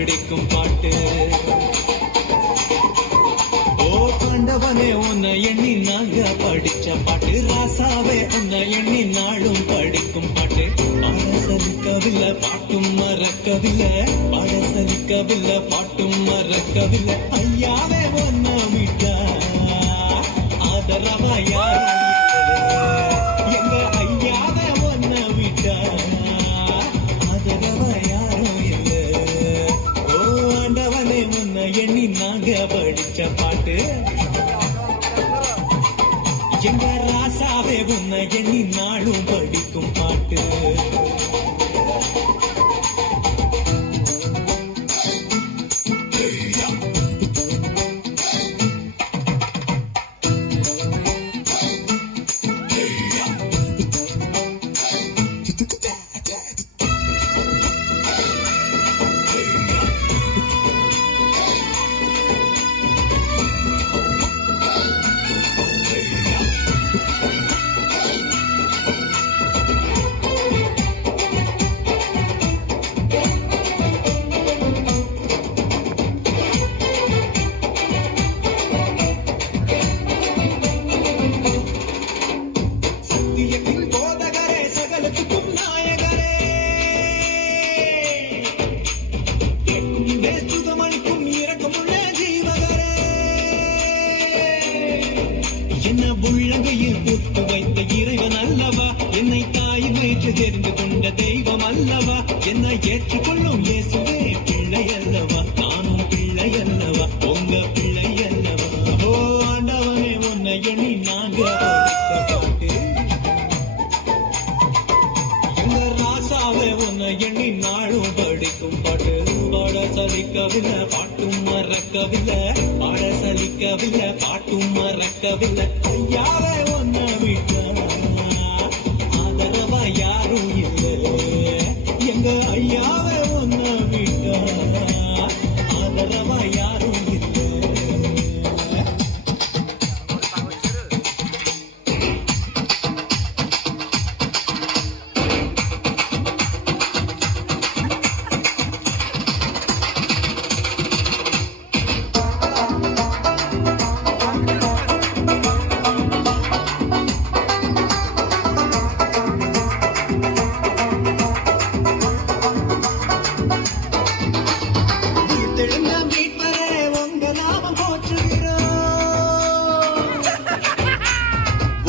படிக்கும் பாட்டு. ஓ ஆண்டவனே உன்னை எண்ணி நாங்க படிச்ச பாட்டு. ராசாவே உன்னை எண்ணி நாளும் படிக்கும் பாட்டு. பாட சலிக்கவில்லை பாட்டும் மறக்கவில்லை, பாட சலிக்கவில்லை பாட்டும் மறக்கவில்லை. ஐயாவே ஒன்ன விட்டா ஆதரவா யாரும் எங்க ஐயாவே ஒன்ன விட்டா ஆதரவா யாரும் இல்லை. ஓ ஆண்டவனே உன்னை எண்ணி நாங்க படிச்ச பாட்டு. எங்க ராசாவே உன்னை எண்ணி நாளும் படிக்கும் பாட்டு. என்ன உள்ளங்கையில் பூத்து வைத்த இறைவன் அல்லவா, என்னை தாய் வயிற்று தெரிந்து கொண்ட தெய்வம் அல்லவா, என்னை ஏற்றுக்கொள்ளும் இயேசுவே பிள்ளை அல்லவா, நானும் பிள்ளை அல்லவா, உங்க பிள்ளை அல்லவா. ஓ ஆண்டவனே உன்னை எண்ணி நாங்க பாட்டு. எங்க ராசாவே உன்னை எண்ணி நாளும் படிக்கும் பாட்டு. பாட சலிக்கவில்லை பாட்டும் மறக்கவில்லை, பாட சலிக்கவில்லை பாட்டும் மறக்கவில்லை. ஐயாவே ஒன்ன விட்டா ஆதரவா யாரும் இல்லை. எங்க ஐயாவே ஒன்ன விட்டா ஆதரவா யாரும் இல்லை.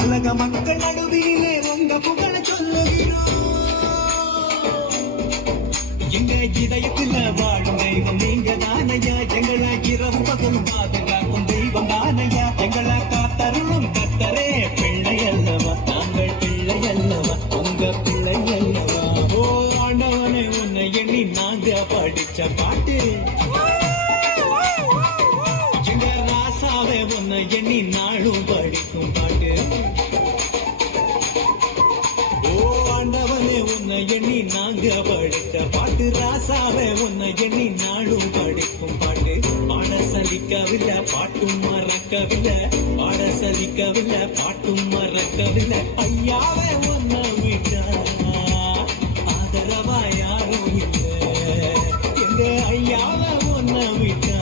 உலக மக்கள் நடுவிலே உங்க புகழ சொல்லுகிறோம். எங்க இதயத்துல வாழும் தெய்வம் நீங்க தானையா, எங்களை இரவு பகலும் பாதுகாக்கும் தெய்வம் தானையா, எங்களை காத்தருளும் கத்தரே பிள்ளை அல்லவா, நாங்கள் பிள்ளை அல்லவா, உங்க பிள்ளை அல்லவா. ஓ ஆண்டவனே உன்னை எண்ணி நாங்க படிச்ச பாட்டு. எங்க ராசாவே உன்னை எண்ணி நாளும் படிக்கும் பாட்டு. உன்னை எண்ணி நாங்க படித்த பாட்டு. ராசாவே உன்னை எண்ணி நாளும் படிக்கும் பாட்டு. பாட சலிக்கவில்லை பாட்டும் மறக்கவில்லை, பாட சலிக்கவில்லை பாட்டும் மறக்கவில்லை. ஐயாவே உன்னை விட்டா ஆதரவா யாரும் இல்லை. எங்க ஐயாவே உன்னை விட்டா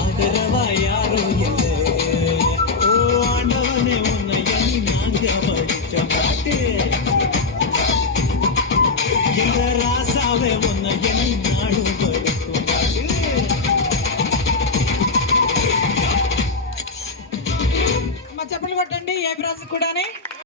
ஆதரவா யாரும் இல்லை. ஓ ஆண்டவனே உன்னை எண்ணி நாங்க படித்த பாட்டு. எங்க ராசாவே உன்னை எண்ணி நாளும் படிக்கும் பாட்டு. చెప్పలు కొట్టండి ఏ బ్రాస్ కూడానే.